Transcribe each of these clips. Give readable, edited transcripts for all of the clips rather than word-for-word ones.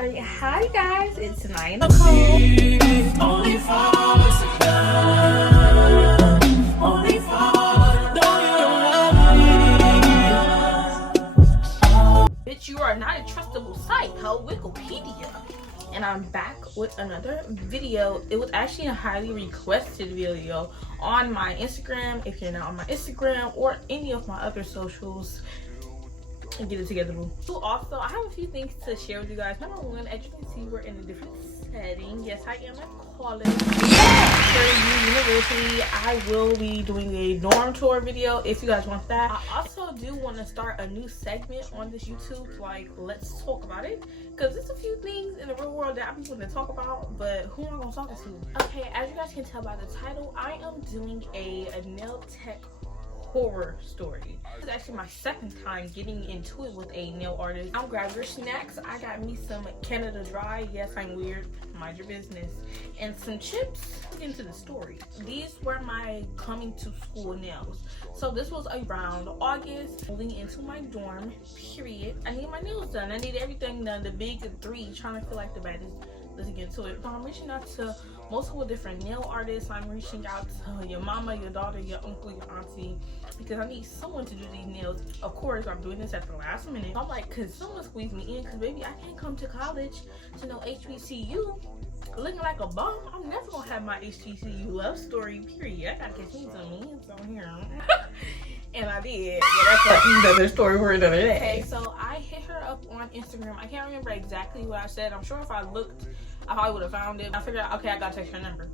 Alright, hi guys, it's Naya. Bitch, you are not a trustable site, ho, Wikipedia. And I'm back with another video. It was actually a highly requested video on my Instagram. If you're not on my Instagram or any of my other socials, get it together, boo. Also, I have a few things to share with you guys. Number one, as you can see, we're in a different setting. Yes, I am at college. University. I will be doing a dorm tour video if you guys want that. I also do want to start a new segment on this YouTube, like let's talk about it, because there's a few things in the real world that I be wanting to talk about, but who am I gonna talk to? Okay, as you guys can tell by the title, I am doing a nail tech horror story. This is actually my second time getting into it with a nail artist. I'll grab your snacks. I got me some Canada Dry. Yes, I'm weird. Mind your business. And some chips. Let's get into the story. These were my coming to school nails. So this was around August. Moving into my dorm, period. I need my nails done. I need everything done. The big three. Trying to feel like the baddest. Let's get into it. So I'm reaching out to multiple different nail artists. I'm reaching out to your mama, your daughter, your uncle, your auntie, because I need someone to do these nails. Of course, I'm doing this at the last minute. I'm like, could someone squeeze me in? Because baby, I can't come to college to no HBCU looking like a bum. I'm never gonna have my HBCU love story, period. I gotta catch me some means on here. And I did. Yeah, that's another story for another day. Okay, so I hit her up on Instagram. I can't remember exactly what I said. I'm sure if I looked, I probably would have found it. I figured out, okay, I gotta text her number.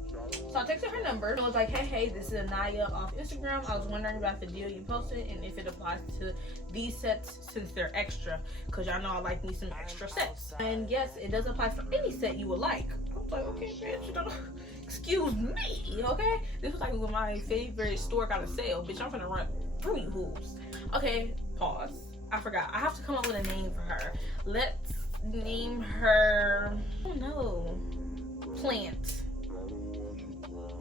So I texted her number. And I was like, hey, this is Anaya off Instagram. I was wondering about the deal you posted and if it applies to these sets since they're extra. Because y'all know I like me some extra sets. And yes, it does apply for any set you would like. I was like, okay, bitch, excuse me, okay? This was like when my favorite store got a sale. Bitch, I'm finna run through you hoops. Okay, pause. I forgot. I have to come up with a name for her. Let's name her, I don't know, Plant.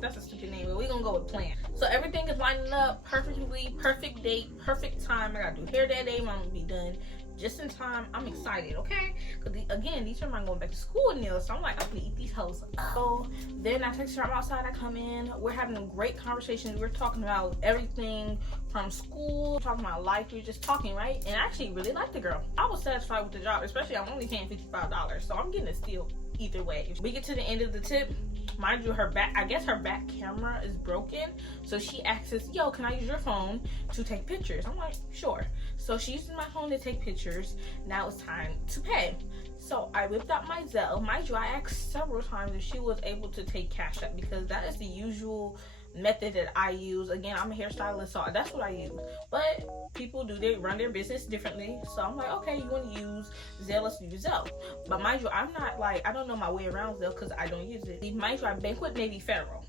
That's a stupid name, but we're gonna go with Plant. So everything is lining up perfectly, perfect date, perfect time. I gotta do hair that day. I'm gonna be done just in time. I'm excited, okay? Because again, these are my going back to school nails, so I'm like, I'm gonna eat these hoes up. So then I text her, I'm outside, I come in, we're having a great conversation. We're talking about everything from school, talking about life. We're just talking, right? And I actually really liked the girl. I was satisfied with the job, especially I'm only paying $55, so I'm getting a steal either way. We get to the end of the tip. Mind you, her back, I guess her back camera is broken, so she asks us, yo, can I use your phone to take pictures? I'm like, sure. So she uses my phone to take pictures. Now it's time to pay. So I whipped out my Zelle. Mind you, I asked several times if she was able to take Cash App, because that is the usual method that I use. Again, I'm a hairstylist, so that's what I use. But people run their business differently. So I'm like, okay, you want to use Zelle, let's use Zelle. But mind you, I'm not like, I don't know my way around Zelle because I don't use it. Mind you, I bank with Navy Federal.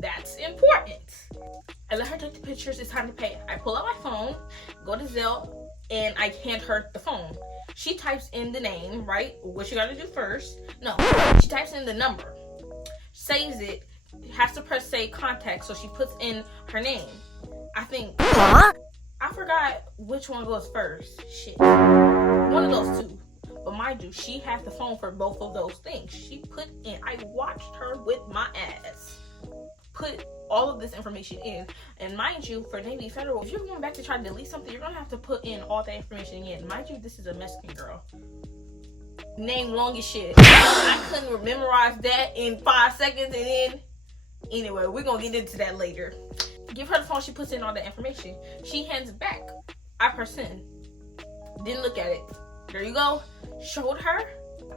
That's important. I let her take the pictures. It's time to pay. I pull out my phone, go to Zelle, and I hand her the phone. She types in the name, right? What she gotta do first? No, she types in the number, saves it, has to press save contact, so she puts in her name. I think I forgot which one goes first. Shit, one of those two. But mind you, she had the phone for both of those things. She put in, I watched her with my ass put all of this information in. And mind you, for Navy Federal, if you're going back to try to delete something, you're gonna have to put in all that information again. Mind you, this is a Mexican girl. Name long as shit. I couldn't memorize that in 5 seconds, and then anyway, we're gonna get into that later. Give her the phone, she puts in all the information. She hands it back. I press send. Didn't look at it. There you go. Showed her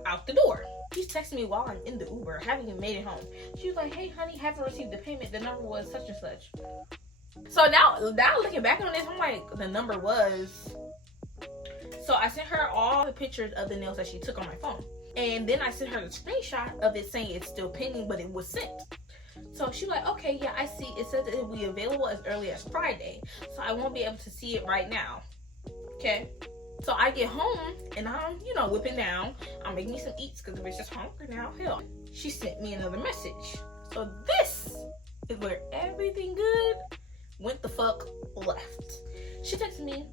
out the door. She's texting me while I'm in the Uber. I haven't even made it home. She was like, hey honey, haven't received the payment. The number was such and such. So now looking back on this, I'm like, the number was. So I sent her all the pictures of the nails that she took on my phone. And then I sent her the screenshot of it saying it's still pending, but it was sent. So she was like, okay, yeah, I see. It says that it will be available as early as Friday. So I won't be able to see it right now. Okay. So I get home and I'm, whipping down. I'm making me some eats because the bitch is hungry now. Hell, she sent me another message. So this is where everything good went the fuck left. She texted me,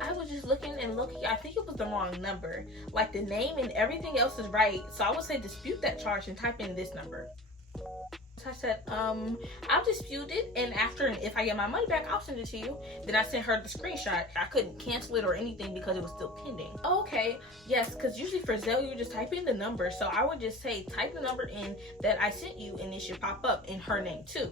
I was just looking and looking. I think it was the wrong number. Like, the name and everything else is right. So I would say dispute that charge and type in this number. So I said, I'll dispute it, and after, if I get my money back, I'll send it to you. Then I sent her the screenshot. I couldn't cancel it or anything because it was still pending. Okay, yes, because usually for Zelle, you just type in the number. So I would just say, type the number in that I sent you, and it should pop up in her name too.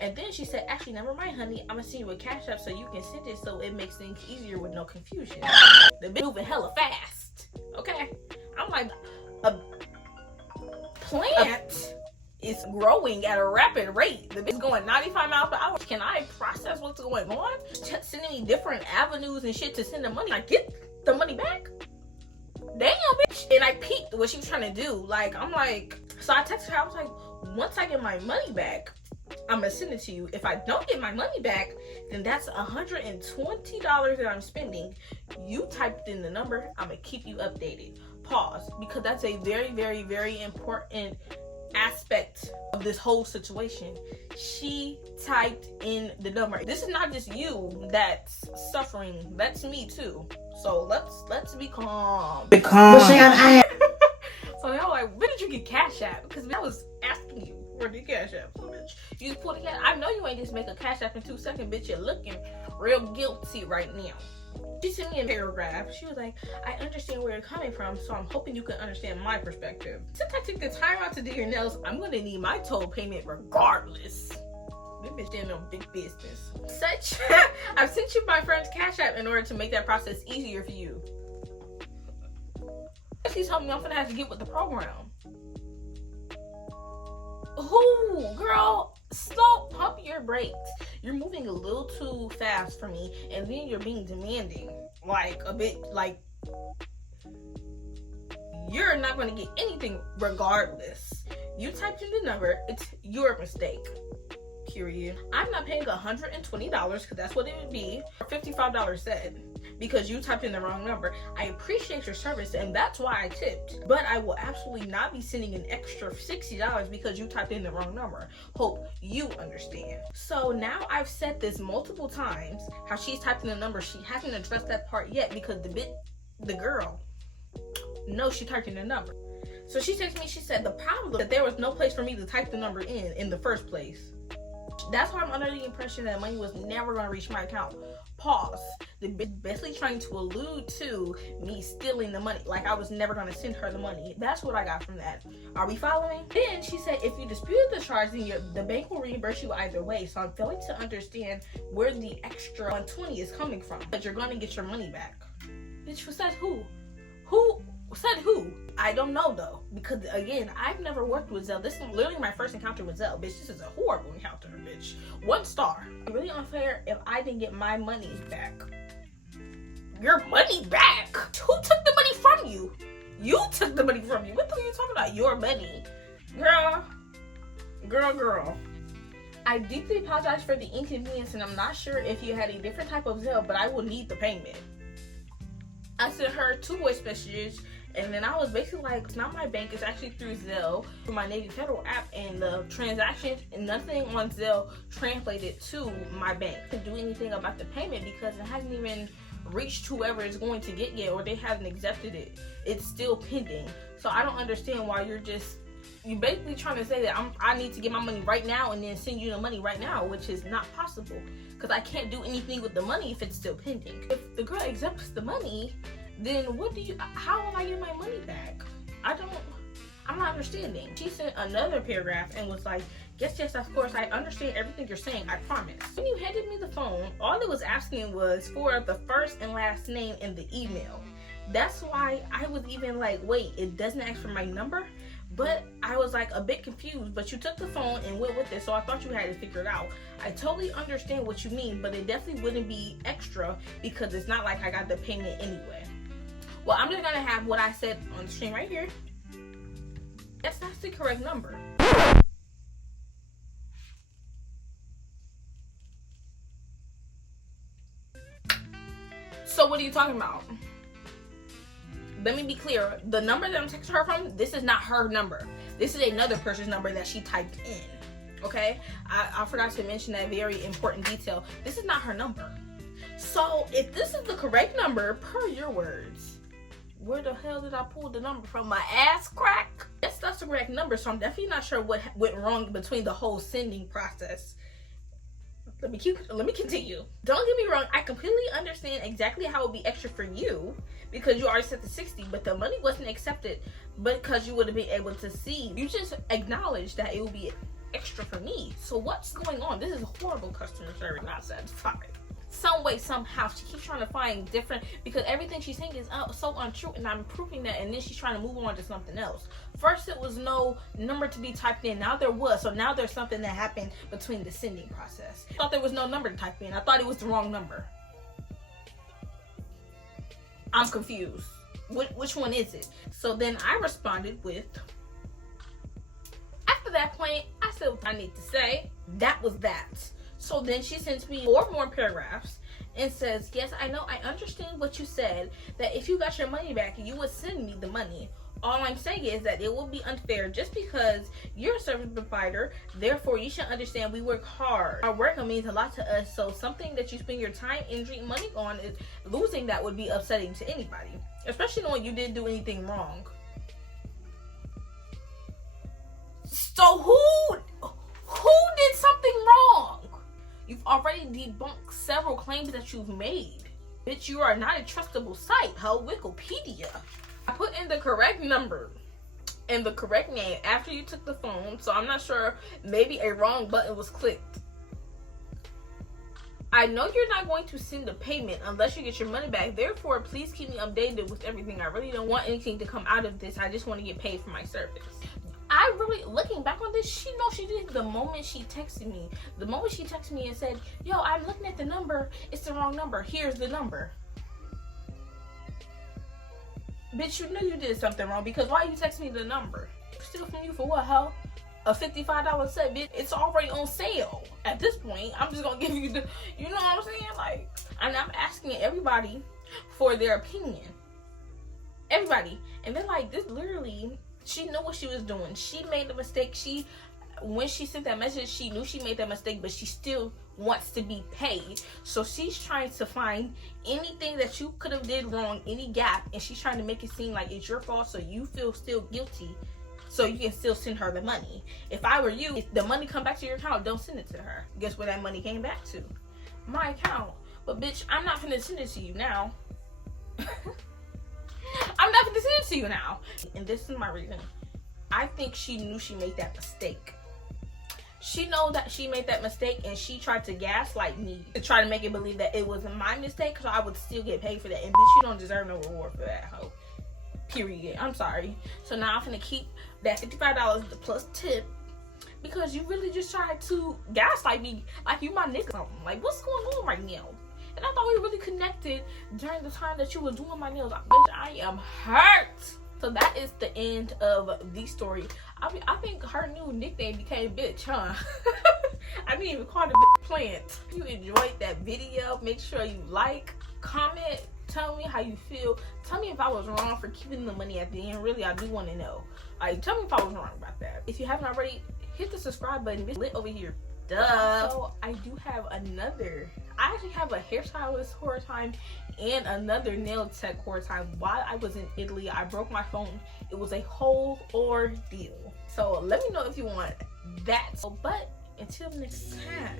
And then she said, actually, never mind, honey. I'm gonna send you a Cash App so you can send it so it makes things easier with no confusion. The bitch moving hella fast. Okay, I'm like, a plant is growing at a rapid rate. The bitch is going 95 miles per hour. Can I process what's going on? Sending me different avenues and shit to send the money. Like, get the money back. Damn, bitch. And I peeped what she was trying to do. Like, I'm like, so I texted her. I was like, once I get my money back, I'm gonna send it to you. If I don't get my money back, then that's $120 that I'm spending. You typed in the number. I'm gonna keep you updated. Pause, because that's a very, very, very important aspect of this whole situation. She typed in the number. This is not just you that's suffering, that's me too. So let's be calm. Be calm. So they're like, when did you get Cash App? Because I was asking you for the Cash App. So bitch, you just pull the cash. I know you ain't just make a Cash App in 2 seconds, bitch. You're looking real guilty right now. She sent me a paragraph. She was like, I understand where you're coming from, so I'm hoping you can understand my perspective. Since I took the time out to do your nails, I'm going to need my toll payment regardless. This bitch didn't know big business. I've sent you my friend's Cash App in order to make that process easier for you. She told me I'm gonna have to get with the program. Who, girl? Slow, pump your brakes. You're moving a little too fast for me, and then you're being demanding. Like, a bit, like, you're not going to get anything regardless. You typed in the number. It's your mistake. Period. I'm not paying $120 because that's what it would be. Or $55 said. Because you typed in the wrong number. I appreciate your service, and that's why I tipped. But I will absolutely not be sending an extra $60 because you typed in the wrong number. Hope you understand. So now I've said this multiple times, how she's typed in the number. She hasn't addressed that part yet because the girl, no, she typed in the number. So she said to me, she said, the problem that there was no place for me to type the number in the first place. That's why I'm under the impression that money was never going to reach my account. Pause. The bitch basically trying to allude to me stealing the money. Like I was never going to send her the money. That's what I got from that. Are we following? Then she said, if you dispute the charge, then the bank will reimburse you either way. So I'm failing to understand where the extra 120 is coming from. But you're going to get your money back. Bitch, who said who? Who said who? I don't know though, because again, I've never worked with Zelle. This is literally my first encounter with Zelle, bitch. This is a horrible encounter, bitch. 1 star. Really unfair if I didn't get my money back. Your money back? Who took the money from you? You took the money from you. What the hell are you talking about? Your money. Girl. I deeply apologize for the inconvenience, and I'm not sure if you had a different type of Zelle, but I will need the payment. I sent her 2 voice messages. And then I was basically like, it's not my bank, it's actually through Zelle, through my Navy Federal app, and the transactions and nothing on Zelle translated to my bank. I couldn't do anything about the payment because it hasn't even reached whoever it's going to get yet, or they haven't accepted it. It's still pending. So I don't understand why you're basically trying to say that I need to get my money right now and then send you the money right now, which is not possible because I can't do anything with the money if it's still pending. If the girl accepts the money, then how will I get my money back? I'm not understanding. She sent another paragraph and was like, yes, of course, I understand everything you're saying, I promise. When you handed me the phone, all it was asking was for the first and last name in the email. That's why I was even like, wait, it doesn't ask for my number? But I was like a bit confused, but you took the phone and went with it, so I thought you had it figured out. I totally understand what you mean, but it definitely wouldn't be extra because it's not like I got the payment anyway. Well, I'm just gonna have what I said on the screen right here. That's the correct number. So what are you talking about? Let me be clear. The number that I'm texting her from, this is not her number. This is another person's number that she typed in. Okay? I forgot to mention that very important detail. This is not her number. So if this is the correct number, per your words, where the hell did I pull the number from? My ass crack? Yes, that's the correct number, so I'm definitely not sure what went wrong between the whole sending process. Let me continue. Don't get me wrong, I completely understand exactly how it would be extra for you because you already set the 60, but the money wasn't accepted because you would have been able to see. You just acknowledged that it would be extra for me. So what's going on? This is horrible customer service. Not satisfied. Some way, somehow, she keeps trying to find different, because everything she's saying is so untrue, and I'm proving that, and then she's trying to move on to something else. First, it was no number to be typed in. Now there was. So now there's something that happened between the sending process. I thought there was no number to type in. I thought it was the wrong number. I'm confused. Which one is it? So then I responded with, after that point, I said what I need to say. That was that. So then she sends me 4 more paragraphs and says, yes, I know, I understand what you said, that if you got your money back, you would send me the money. All I'm saying is that it will be unfair just because you're a service provider. Therefore, you should understand we work hard. Our work means a lot to us. So something that you spend your time, energy, and money on, is losing that would be upsetting to anybody, especially knowing you didn't do anything wrong. So who did something wrong? You've already debunked several claims that you've made. Bitch, you are not a trustable site. Hell, Wikipedia. I put in the correct number and the correct name after you took the phone, so I'm not sure, maybe a wrong button was clicked. I know you're not going to send the payment unless you get your money back. Therefore, please keep me updated with everything. I really don't want anything to come out of this. I just want to get paid for my service. I really, looking back on this, she knows she did the moment she texted me. The moment she texted me and said, yo, I'm looking at the number. It's the wrong number. Here's the number. Bitch, you knew you did something wrong, because why you text me the number? Steal from you for what, huh? A $55 set, bitch. It's already on sale. At this point, I'm just gonna give you the, you know what I'm saying? Like, and I'm asking everybody for their opinion. Everybody. And they're like, this literally, she knew what she was doing. She made a mistake. When she sent that message, she knew she made that mistake, but she still wants to be paid. So she's trying to find anything that you could have did wrong, any gap, and she's trying to make it seem like it's your fault, so you feel still guilty, so you can still send her the money. If I were you, if the money come back to your account, don't send it to her. Guess where that money came back to? My account. But bitch, I'm not gonna send it to you now. I'm not gonna send it to you now. And this is my reason. I think she knew she made that mistake. She know that she made that mistake, and she tried to gaslight me to try to make it believe that it wasn't my mistake, so I would still get paid for that. And bitch, you don't deserve no reward for that, hoe. Period. I'm sorry. So now I'm gonna keep that $55 plus tip, because you really just tried to gaslight me like you my nigga. Like, what's going on right now? And I thought we really connected during the time that you were doing my nails. Bitch, I am hurt. So that is the end of the story. I think her new nickname became bitch, huh? I didn't even call the bitch plant. If you enjoyed that video, make sure you like, comment, tell me how you feel. Tell me if I was wrong for keeping the money at the end. Really, I do want to know. Like, tell me if I was wrong about that. If you haven't already, hit the subscribe button. Bitch, lit over here. Duh. So I do have I actually have a hairstylist horror time and another nail tech horror time. While I was in Italy, I broke my phone. It was a whole ordeal. So let me know if you want that. But until next time.